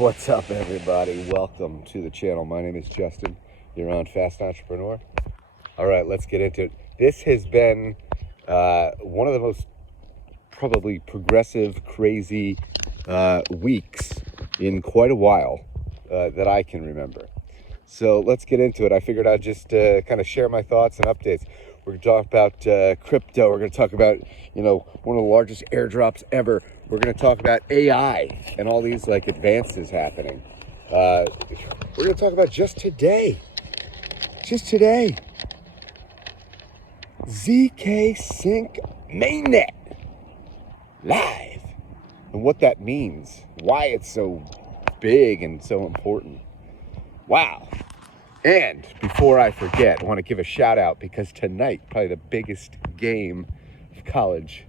What's up, everybody? Welcome to the channel. My name is Justin. You're on Fast Entrepreneur. All right, let's get into it. This has been one of the most probably progressive, crazy weeks in quite a while that I can remember. So let's get into it. I figured I'd just kind of share my thoughts and updates. We're going to talk about crypto. We're going to talk about, one of the largest airdrops ever. We're going to talk about AI and all these advances happening. We're going to talk about just today, Zksync mainnet live and what that means, why it's so big and so important. Wow. And before I forget, I want to give a shout out because tonight, probably the biggest game of college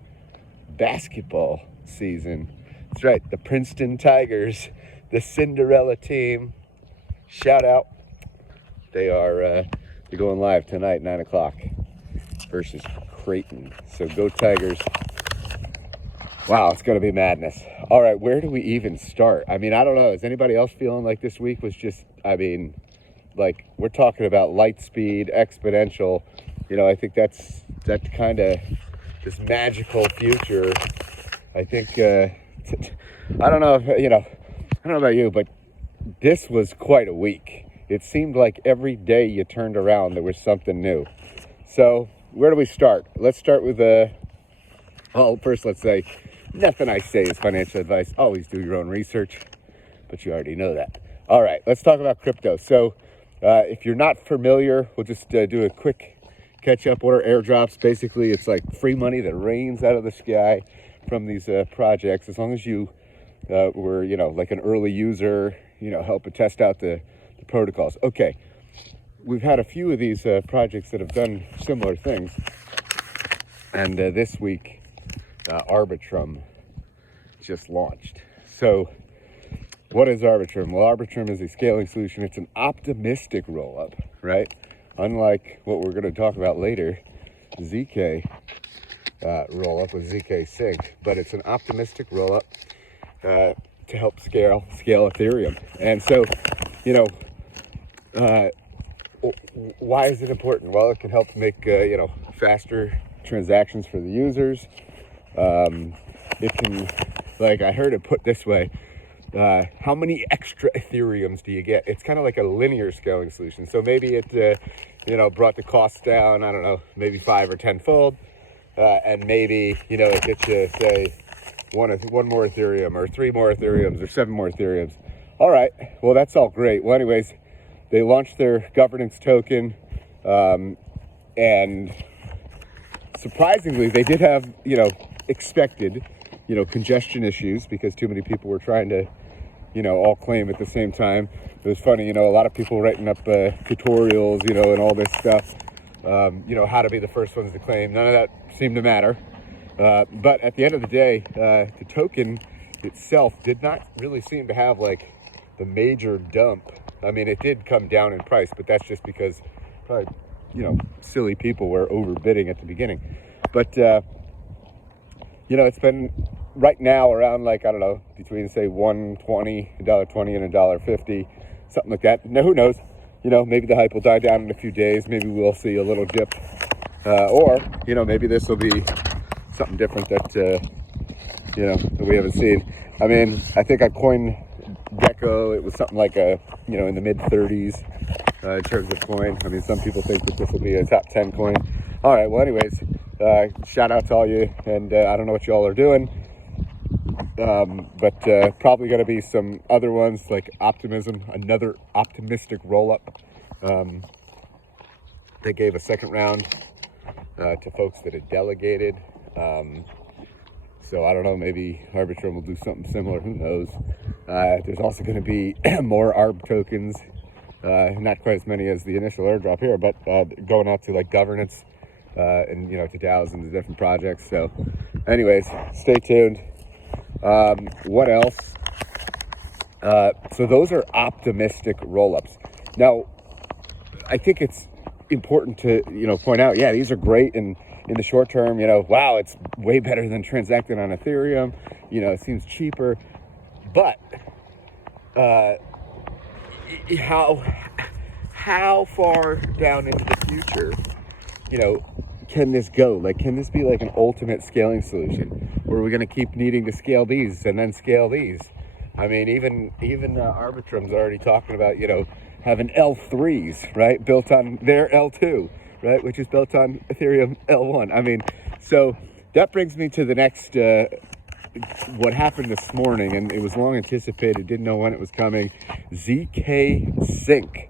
basketball season. That's right, the Princeton Tigers, the Cinderella team. Shout out. They're going live tonight, 9 o'clock versus Creighton. So go Tigers. Wow, it's going to be madness. All right, where do we even start? I don't know. Is anybody else feeling like this week was just, we're talking about light speed, exponential. I think that's kind of this magical future. I think, I don't know about you, but this was quite a week. It seemed like every day you turned around, there was something new. So where do we start? Let's start with, first let's say, nothing I say is financial advice. Always do your own research, but you already know that. All right, let's talk about crypto. So if you're not familiar, we'll just do a quick catch up. What are airdrops? Basically, it's like free money that rains out of the sky from these projects. As long as you were, like an early user, help test out the protocols. Okay, we've had a few of these projects that have done similar things. And this week, Arbitrum just launched. So what is Arbitrum? Well, Arbitrum is a scaling solution. It's an optimistic rollup, right? Unlike what we're going to talk about later, ZK rollup with Zksync, but it's an optimistic rollup to help scale Ethereum. And so, why is it important? Well, it can help make faster transactions for the users. It can, I heard it put this way. How many extra Ethereums do you get? It's kind of like a linear scaling solution. So maybe it, brought the costs down, I don't know, maybe 5 or 10-fold. And maybe, it gets you, say, one more Ethereum or 3 more Ethereums or 7 more Ethereums. All right. Well, that's all great. Well, anyways, they launched their governance token. And surprisingly, they did have, expected, congestion issues because too many people were trying to, all claim at the same time. It was funny, a lot of people writing up tutorials, and all this stuff, how to be the first ones to claim. None of that seemed to matter. But at the end of the day, the token itself did not really seem to have the major dump. It did come down in price, but that's just because probably, silly people were overbidding at the beginning. But, it's been right now around I don't know, between say $1.20, $1.20 and $1.50, something like that. Now, who knows? Maybe the hype will die down in a few days. Maybe we'll see a little dip. Or, maybe this will be something different that, that we haven't seen. I think on CoinGecko, it was something in the mid 30s in terms of coin. Some people think that this will be a top 10 coin. All right, well, anyways, shout out to all you. And I don't know what you all are doing. But probably going to be some other ones like Optimism, another optimistic roll-up. They gave a second round to folks that had delegated. So I don't know, maybe Arbitrum will do something similar. Who knows? There's also going to be more ARB tokens. Not quite as many as the initial airdrop here, but going out to governance and, to DAOs and the different projects. So anyways, stay tuned. What else? So those are optimistic rollups. Now, I think it's important to, point out, yeah, these are great in the short term, wow, it's way better than transacting on Ethereum, it seems cheaper. But uh, how far down into the future, can this go? Like, can this be like an ultimate scaling solution? Or are we going to keep needing to scale these and then scale these? I mean, even Arbitrum's already talking about, having L3s, right, built on their L2, right, which is built on Ethereum L1. I mean, so that brings me to the next, what happened this morning, and it was long anticipated, didn't know when it was coming, Zksync.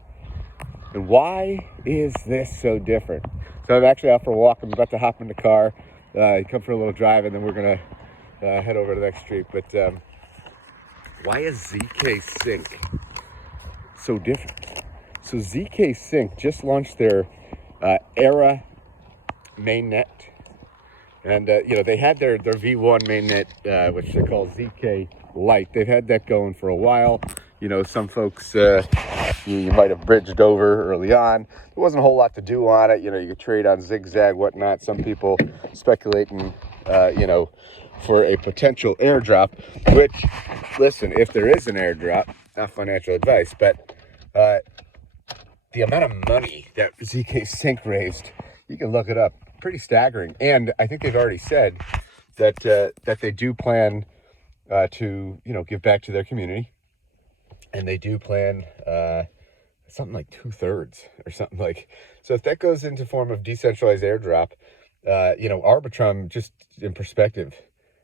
And why is this so different? So I'm actually out for a walk. I'm about to hop in the car, come for a little drive, and then we're going to head over to the next street. But why is Zksync so different? So Zksync just launched their Era mainnet. And, they had their V1 mainnet, which they call ZK Lite. They've had that going for a while. Some folks, you might have bridged over early on. There wasn't a whole lot to do on it. You could trade on zigzag, whatnot. Some people speculating, for a potential airdrop, which, listen, if there is an airdrop, not financial advice, but the amount of money that Zksync raised, you can look it up, pretty staggering. And I think they've already said that that they do plan to, give back to their community. And they do plan something like 2/3 or something like. So if that goes into form of decentralized airdrop, Arbitrum, just in perspective,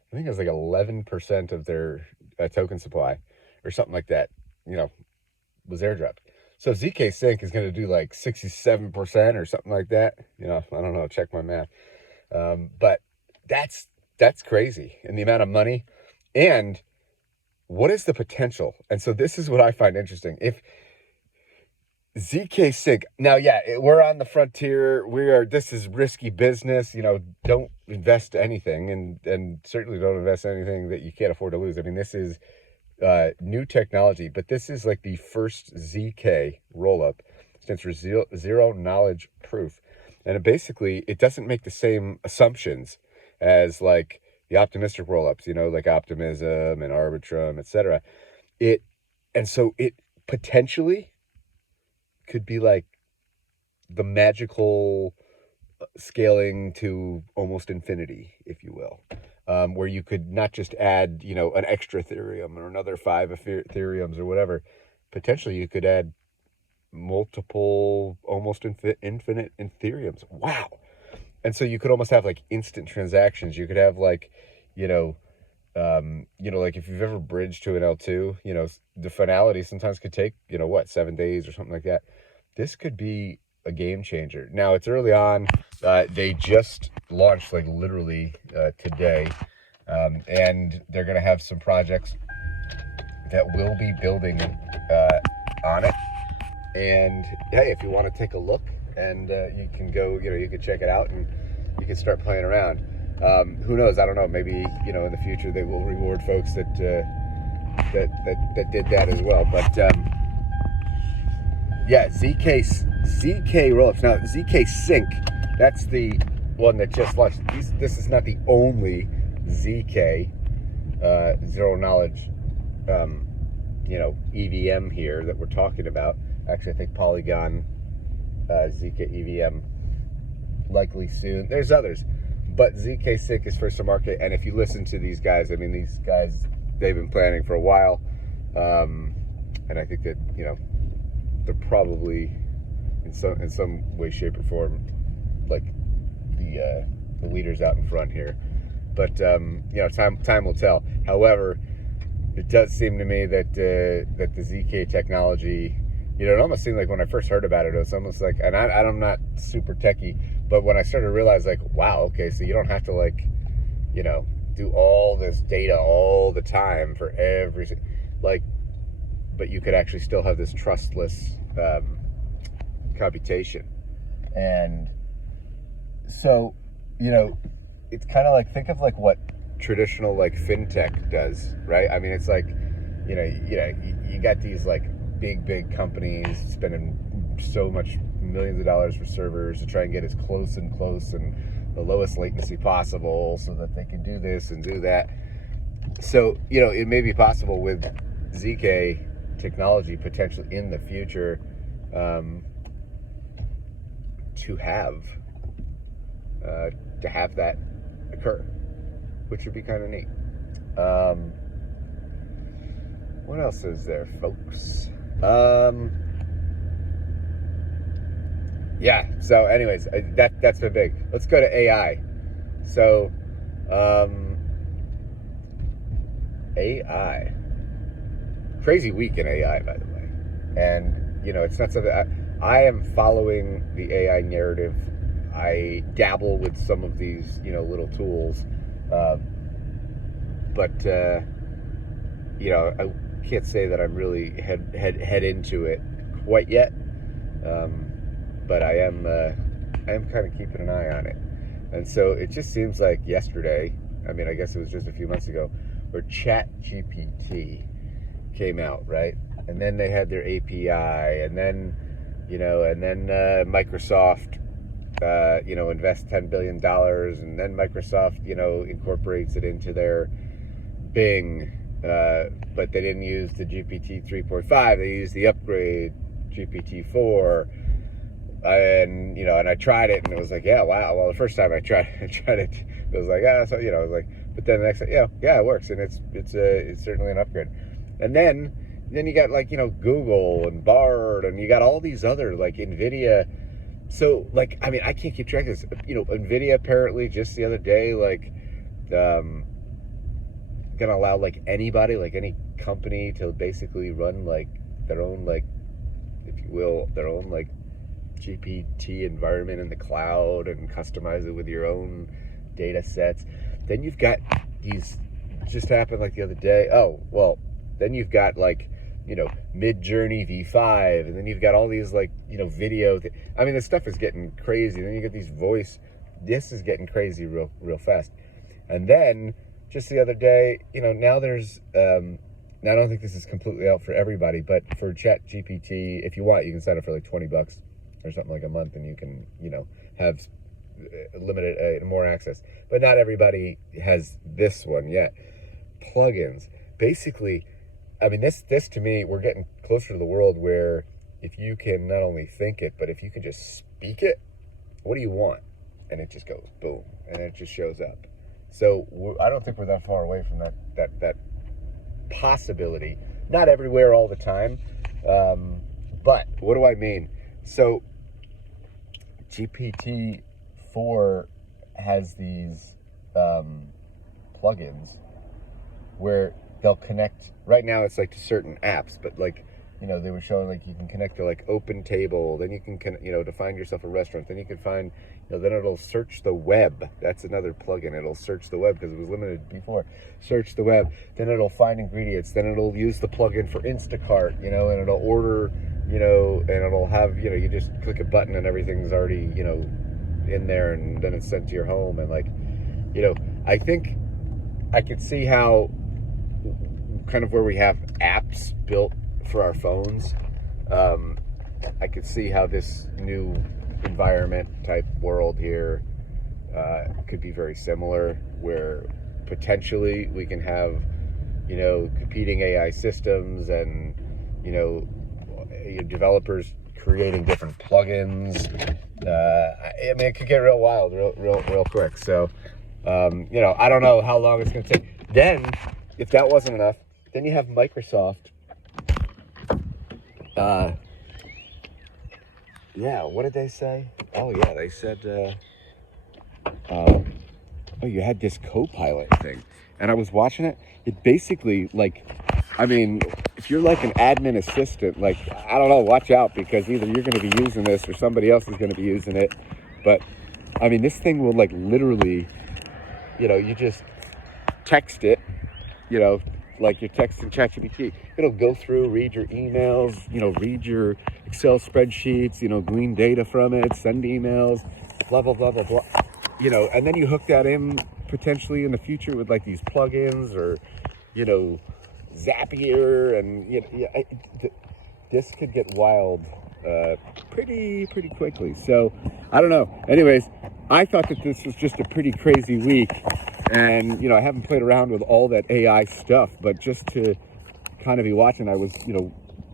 I think it was like 11% of their token supply or something like that, was airdropped. So Zksync is going to do like 67% or something like that. I don't know, check my math. But that's crazy. And the amount of money, and what is the potential? And so this is what I find interesting. If Zksync, now, we're on the frontier. This is risky business. Don't invest anything, and certainly don't invest anything that you can't afford to lose. I mean, this is new technology, but this is like the first ZK rollup. Stands for zero knowledge proof, and it doesn't make the same assumptions as like the optimistic rollups, like Optimism and Arbitrum, etc. So it potentially could be like the magical scaling to almost infinity, if you will, where you could not just add, an extra Ethereum or another 5 Ethereums or whatever. Potentially, you could add multiple, almost infinite Ethereums. Wow. And so you could almost have like instant transactions. You could have like, like if you've ever bridged to an L2, the finality sometimes could take, 7 days or something like that. This could be a game changer. Now, it's early on. They just launched like literally today, and they're going to have some projects that will be building on it. And hey, if you want to take a look, and you can go, you can check it out, and you can start playing around. Who knows? I don't know. Maybe in the future they will reward folks that did that as well. But ZK rollups. Now Zksync, that's the one that just launched. This is not the only ZK zero knowledge EVM here that we're talking about. Actually, I think Polygon ZK EVM likely soon. There's others, but Zksync is first to market. And if you listen to these guys, they've been planning for a while, and I think that they're probably in some way, shape, or form like the leaders out in front here. But time will tell. However, it does seem to me that the ZK technology, it almost seemed like when I first heard about it, it was almost like, and I'm not super techie, but when I started to realize, like, wow, okay, so you don't have to do all this data all the time for but you could actually still have this trustless computation. And so, it's kind of like, think of like what traditional like fintech does, right? I mean, it's like, you got these like big companies spending so much millions of dollars for servers to try and get as close and the lowest latency possible so that they can do this and do that. So, it may be possible with ZK technology potentially in the future to have that occur, which would be kind of neat. What else is there, folks? Yeah, so anyways, that's been big. Let's go to AI. So AI, crazy week in AI, by the way. And it's not something I am following the AI narrative. I dabble with some of these little tools, but I can't say that I'm really head into it quite yet, but I am kind of keeping an eye on it. And so it just seems like yesterday, I mean, I guess it was just a few months ago, where GPT came out, right? And then they had their API, and then Microsoft invest $10 billion, and then Microsoft incorporates it into their Bing, but they didn't use the GPT 3.5. They used the upgrade GPT-4, and I tried it, and it was like, yeah, wow. Well, the first time I tried it, it was like, so it was like, but then the next time, yeah, it works, and it's certainly an upgrade. And then you got like Google and Bard, and you got all these other like NVIDIA. So like, I mean, I can't keep track of this. NVIDIA apparently just the other day, like, gonna allow like anybody, like any company, to basically run like their own, like, if you will, their own like GPT environment in the cloud and customize it with your own data sets. Then you've got these, just happened like the other day. Oh, well, then you've got like, Mid-Journey V5, and then you've got all these like, video. I mean, this stuff is getting crazy. Then you get these voice. This is getting crazy real fast. And then just the other day, now there's, now I don't think this is completely out for everybody, but for Chat GPT, if you want, you can sign up for like $20 or something like a month, and you can, have limited more access. But not everybody has this one yet. Plugins, basically. I mean, this to me, we're getting closer to the world where if you can not only think it, but if you can just speak it, what do you want? And it just goes boom, and it just shows up. So I don't think we're that far away from that possibility. Not everywhere all the time, but what do I mean? So GPT-4 has these plugins where they'll connect. Right now it's like to certain apps, but like, they were showing like you can connect to like Open Table, then you can to find yourself a restaurant, then you can find, then it'll search the web. That's another plugin. It'll search the web because it was limited before. Search the web, then it'll find ingredients, then it'll use the plugin for Instacart, and it'll order, and it'll have, you just click a button and everything's already, in there, and then it's sent to your home. And like, I think I could see how kind of where we have apps built for our phones, I could see how this new environment type world here could be very similar, where potentially we can have, competing AI systems and, developers creating different plugins. I mean, it could get real wild real quick. So, I don't know how long it's going to take. Then, if that wasn't enough, then you have Microsoft. Yeah, what did they say? Oh yeah, they said, you had this Copilot thing, and I was watching it. It basically, like, I mean, if you're like an admin assistant, like, I don't know, watch out, because either you're going to be using this or somebody else is going to be using it. But I mean, this thing will like literally, you just text it, like you're texting ChatGPT. It'll go through, read your emails, read your Excel spreadsheets, glean data from it, send emails, blah, blah, blah, blah, blah. And then you hook that in potentially in the future with like these plugins or, Zapier, and, this could get wild pretty quickly. So, I don't know. Anyways, I thought that this was just a pretty crazy week. And, I haven't played around with all that AI stuff, but just to kind of be watching, I was,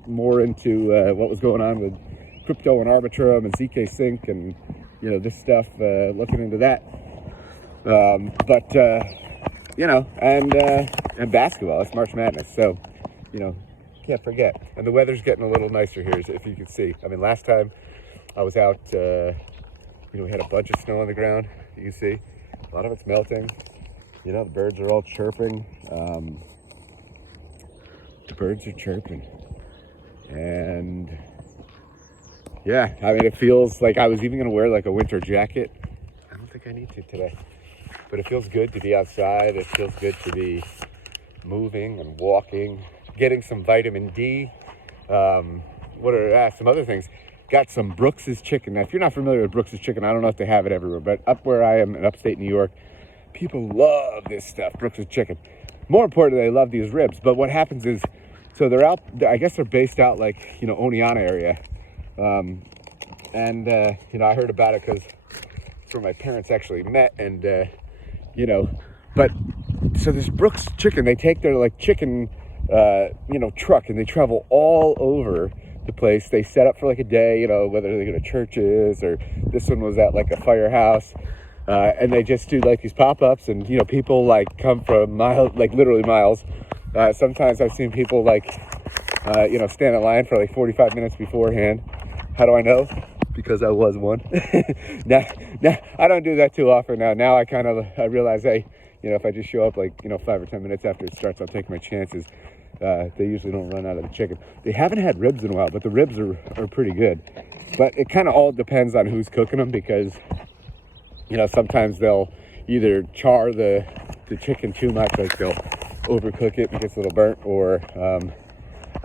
more into what was going on with crypto and Arbitrum and Zksync and, this stuff, looking into that. And basketball, it's March Madness. So, can't forget. And the weather's getting a little nicer here, if you can see. I mean, last time I was out, we had a bunch of snow on the ground. You can see a lot of it's melting. The birds are all chirping. The birds are chirping. And yeah, I mean, it feels like I was even going to wear like a winter jacket. I don't think I need to today. But it feels good to be outside. It feels good to be moving and walking, getting some vitamin D. What are some other things? Got some Brooks's chicken. Now, if you're not familiar with Brooks's chicken, I don't know if they have it everywhere, but up where I am in upstate New York, people love this stuff, Brooks's chicken. More importantly, they love these ribs. But what happens is, so they're out, I guess they're based out like, Oneonta area. I heard about it because it's where my parents actually met. And, but so this Brooks chicken, they take their like chicken, truck, and they travel all over the place. They set up for like a day, whether they go to churches or this one was at like a firehouse. And they just do like these pop-ups, and people like come from miles, like literally miles. Sometimes I've seen people like stand in line for like 45 minutes beforehand. How do I know? Because I was one. now I don't do that too often now. Now I realize, hey, if I just show up like 5 or 10 minutes after it starts, I'll take my chances. They usually don't run out of the chicken. They haven't had ribs in a while, but the ribs are pretty good. But it kind of all depends on who's cooking them, because sometimes they'll either char the chicken too much, like they'll overcook it because it'll burnt, or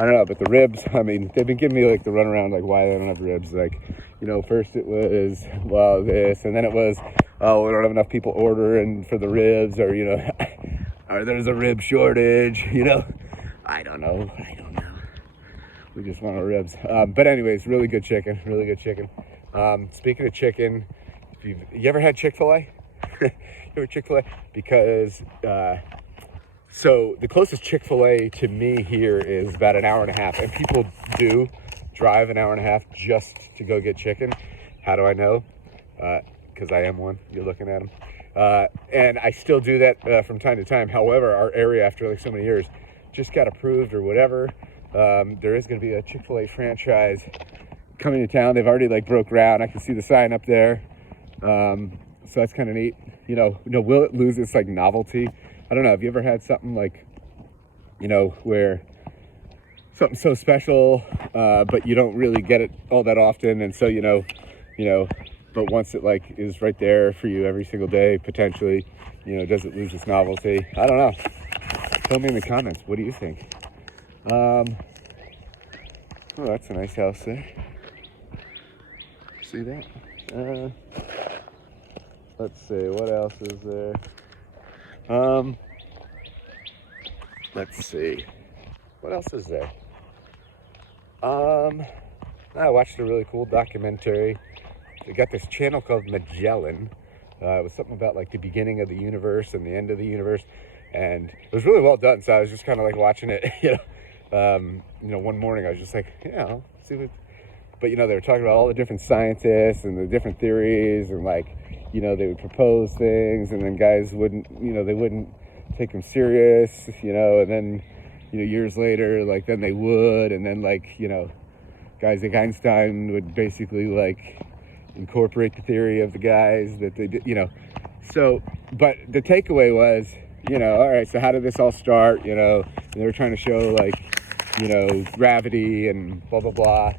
I don't know. But the ribs, I mean, they've been giving me like the runaround, like why they don't have ribs. Like, first it was, well, this, and then it was, oh, we don't have enough people ordering for the ribs, or or there's a rib shortage. I don't know. We just want our ribs. But anyways, really good chicken. Speaking of chicken, if you ever had Chick-fil-A? You ever Chick-fil-A? Because so the closest Chick-fil-A to me here is about an hour and a half, and people do drive an hour and a half just to go get chicken. How do I know? Because I am one. You're looking at them. And I still do that from time to time. However, our area, after like so many years, just got approved or whatever. There is going to be a Chick-fil-A franchise coming to town. They've already like broke ground. I can see the sign up there. So that's kind of neat. Will it lose its like novelty? I don't know. Have you ever had something like, where something so special, but you don't really get it all that often, and so but once it like is right there for you every single day, potentially, does it lose its novelty? I don't know. Tell me in the comments. What do you think? Oh, that's a nice house there. See that? Let's see, what else is there? Let's see. What else is there? I watched a really cool documentary. They got this channel called Magellan. It was something about like the beginning of the universe and the end of the universe. And it was really well done. So I was just kind of like watching it, one morning I was just like, see what, but they were talking about all the different scientists and the different theories, and like, they would propose things, and then guys wouldn't, they wouldn't take them serious, and then, years later, like, then they would, and then like, guys like Einstein would basically like incorporate the theory of the guys that they did, so, but the takeaway was, all right, so how did this all start? They were trying to show like, gravity and blah, blah, blah,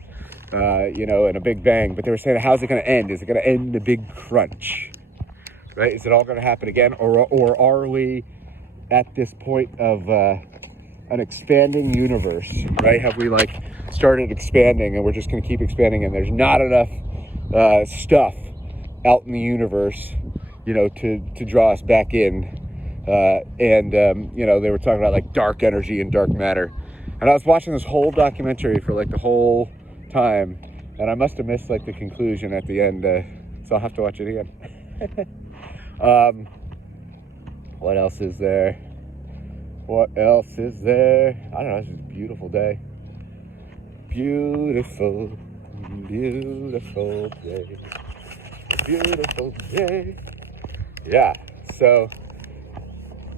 and a big bang, but they were saying, how's it going to end? Is it going to end in a big crunch, right? Is it all going to happen again? Or are we at this point of an expanding universe, right? Have we like started expanding and we're just going to keep expanding, and there's not enough stuff out in the universe, to draw us back in. They were talking about like dark energy and dark matter. And I was watching this whole documentary for like the whole time, and I must have missed like the conclusion at the end. So I'll have to watch it again. What else is there? What else is there? I don't know. It's just a beautiful day. Beautiful, beautiful day. Beautiful day. Yeah. So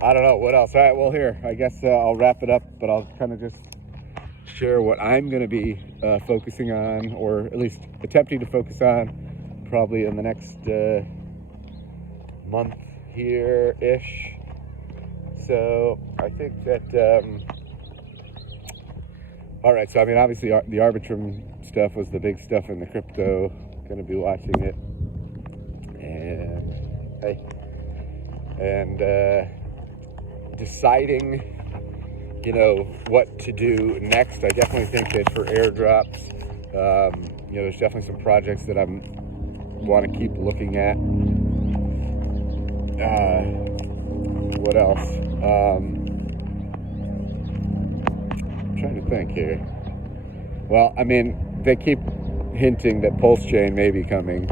I don't know what else. All right. Well, here I guess I'll wrap it up, but I'll kind of just share what I'm going to be focusing on, or at least attempting to focus on, probably in the next month here ish. So I think that all right, so I mean obviously the Arbitrum stuff was the big stuff in the crypto. Gonna be watching it, and deciding what to do next. I definitely think that for airdrops, there's definitely some projects that I want to keep looking at. What else? I'm trying to think here. Well, I mean, they keep hinting that PULSECHAIN may be coming.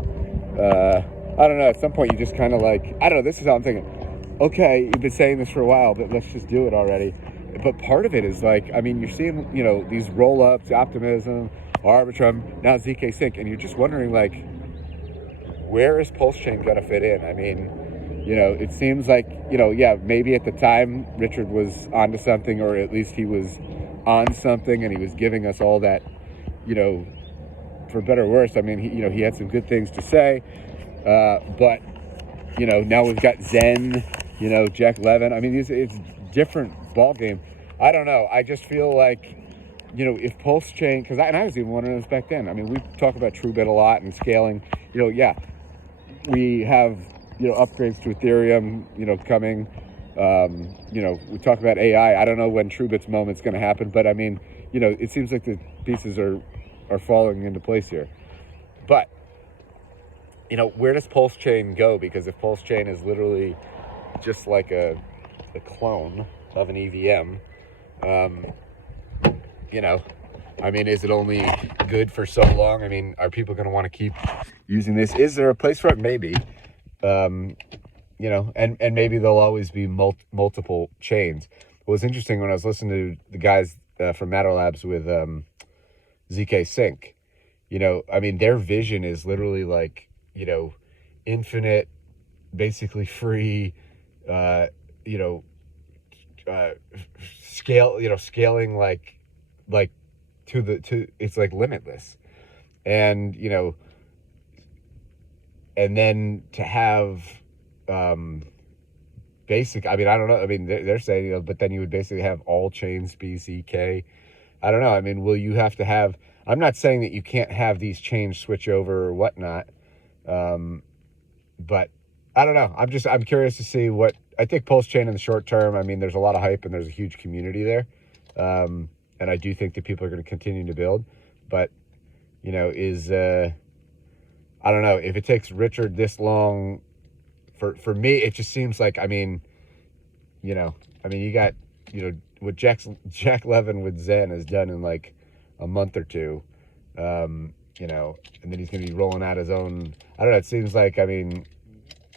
I don't know. At some point, you just kind of like, I don't know. This is how I'm thinking. Okay, you've been saying this for a while, but let's just do it already. But part of it is like, I mean, you're seeing, these roll-ups, Optimism, Arbitrum, now Zksync, and you're just wondering, like, where is PULSECHAIN going to fit in? I mean, it seems like, maybe at the time Richard was onto something, or at least he was on something, and he was giving us all that, for better or worse. I mean, he had some good things to say, but, now we've got Zen, Jack Levin. I mean, it's different ball game. I don't know. I just feel like, if PULSECHAIN, because I was even wondering this back then. I mean, we talk about TRUEBIT a lot and scaling. We have upgrades to Ethereum coming. We talk about AI. I don't know when TRUEBIT's moment's going to happen, but I mean, it seems like the pieces are falling into place here. But where does PULSECHAIN go? Because if PULSECHAIN is literally just like a clone of an EVM, I mean, is it only good for so long? I mean, are people going to want to keep using this? Is there a place for it? Maybe. And maybe there'll always be multiple chains. What was interesting when I was listening to the guys from Matter Labs with Zksync, I mean, their vision is literally like, infinite, basically free, scaling like to it's like limitless. And, and then to have basic, I mean, I don't know. I mean, they're saying, but then you would basically have all chains be ZK. I don't know. I mean, will you have to have, I'm not saying that you can't have these chains switch over or whatnot. But I don't know. I'm curious to see what, I think PULSECHAIN in the short term, I mean, there's a lot of hype and there's a huge community there. And I do think that people are going to continue to build, but I don't know if it takes Richard this long. For me, it just seems like, I mean, you got, what Jack Levin with Zen has done in like a month or two, and then he's going to be rolling out his own. I don't know. It seems like, I mean,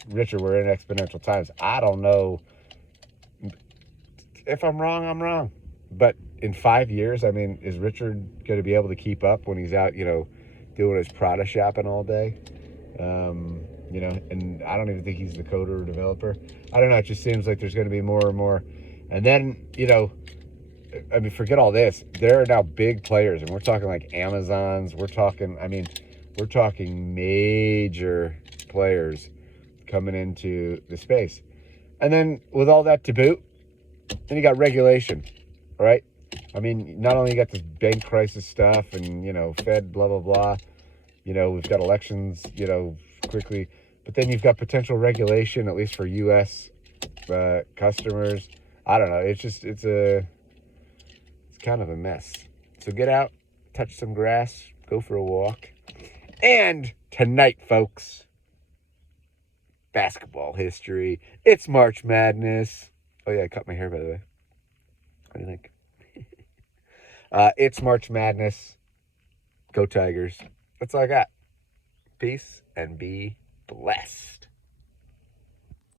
Richard, we're in exponential times. I don't know if I'm wrong. I'm wrong, but in 5 years, I mean, is Richard going to be able to keep up when he's out, doing his Prada shopping all day? And I don't even think he's the coder or developer. I don't know. It just seems like there's going to be more and more. And then, I mean, forget all this. There are now big players, and we're talking like Amazons. We're talking major players coming into the space. And then with all that to boot, then you got regulation, right? I mean, not only you got this bank crisis stuff and, Fed, blah, blah, blah. We've got elections, quickly. But then you've got potential regulation, at least for U.S. Customers. I don't know. It's kind of a mess. So get out, touch some grass, go for a walk. And tonight, folks, basketball history. It's March Madness. Oh, yeah, I cut my hair, by the way. What do you think? It's March Madness. Go Tigers. That's all I got. Peace and be blessed.